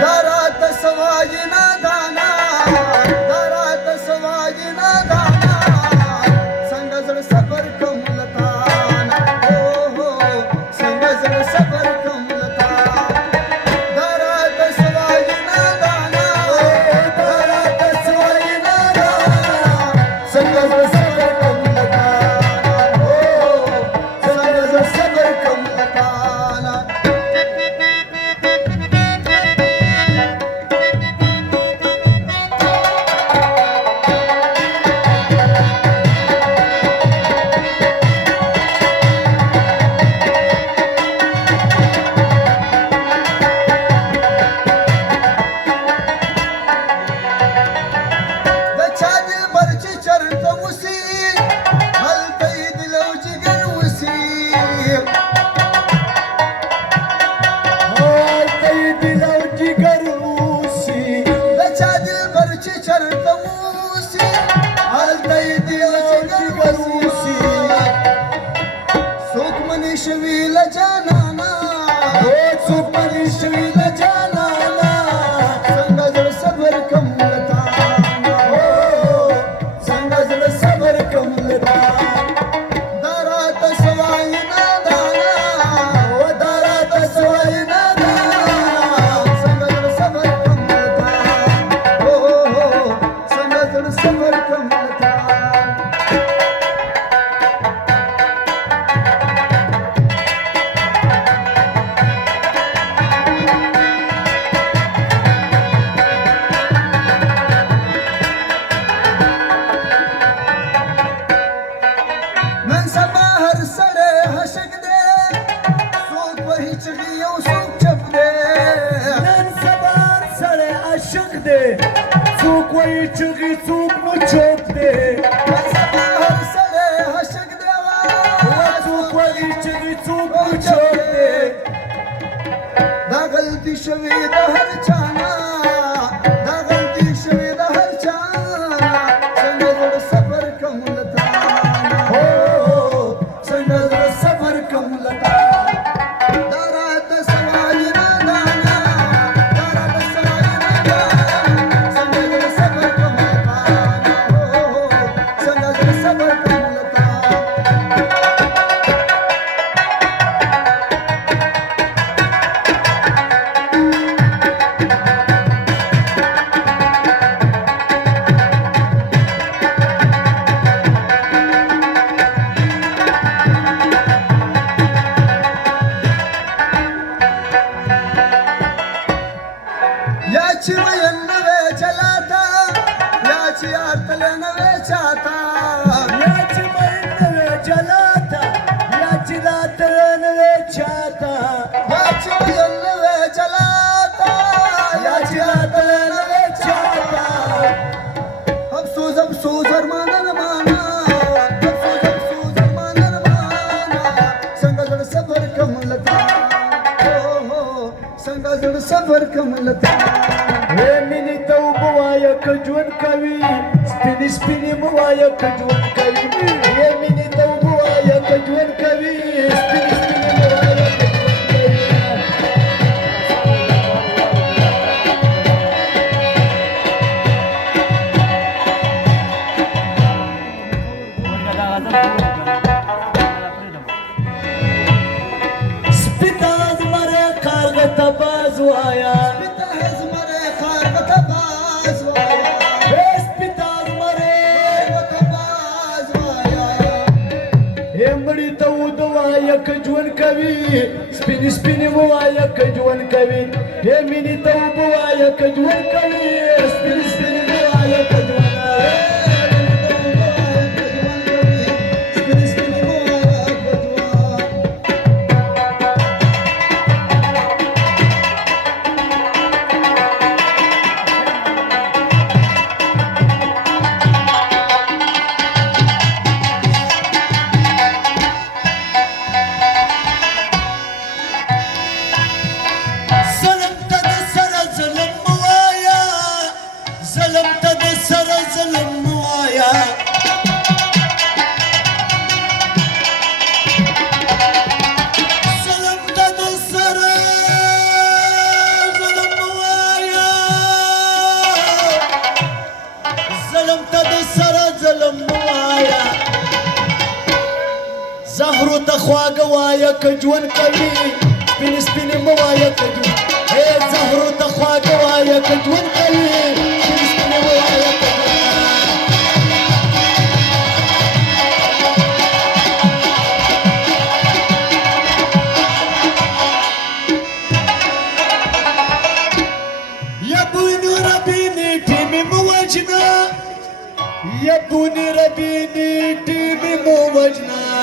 दारात सवाजी ना दाना, दारात सवाजी ना दाना, संगजड सबर कमलतान, हो हो संगजड सबर कमलतान. दारात सवाजी ना दाना, दारात सवाजी ना दाना, संगजड सबर कमलतान, हो संगजड सबर कमलतान. शिवील जानाना, हो सुपनी शिवील जानाना, संगजड सबर कमलतान, हो संगजड सबर कमलतान. दारात सवाई ना दाना, हो दारात सवाई ना दाना, संगजड सबर कमलतान, हो हो संगजड सबर कमलतान. चूक वही चुकी चूक मुझोक दे, हर सड़े हशक देवा, चूक वही चुकी चूक मुझोक दे. दागल दिशवी दहर छाना, दागल दिशवी दहर छाना, संगजड सबर कमलतान, हो संगजड सबर कमलतान. दारात सवाजी ना दाना, दारात सवाजी ना दाना, संगजड सबर कमलतान, हो संगजड सबर कमलतान. याची वयन नवे चलाता, याची आतले नवे चाता, याची वयन नवे चलाता, याची लातले नवे चाता, याची वयन नवे चलाता, याची लातले नवे चाता. अफसोस अफसोस अरमानन माना, अफसोस अफसोस अरमानन माना, संगजड सबर कमलतान, हो हो संगजड सबर कमलतान. हे मिनी तो बुवायक जुन कवी, स्पिनी स्पिनी बुवायक जुन कवी, हे मिनी तो बुवायक जुन कवी, स्पिनी स्पिनी बुवायक जुन कवी. स्पिताज मरे खारगत बाजवाया, स्पिताज मरे खारगत बाजवाया, हे स्पिताज मरे खारगत बाजवाया. हे मडी तो उदवायक जुन कवी, स्पिनी स्पिनी बुवायक जुन कवी, हे मिनी तो बुवायक जुन कवी, स्पिनी स्पिनी बुवायक जुन कवी. زهرو تخواق وايك جون قوي سبين سبين موايك جون ايه زهرو تخواق وايك جون قوي سبين سبين موايك يا بوني ربيني تيمي موجنا يا بوني ربيني تيمي موجنا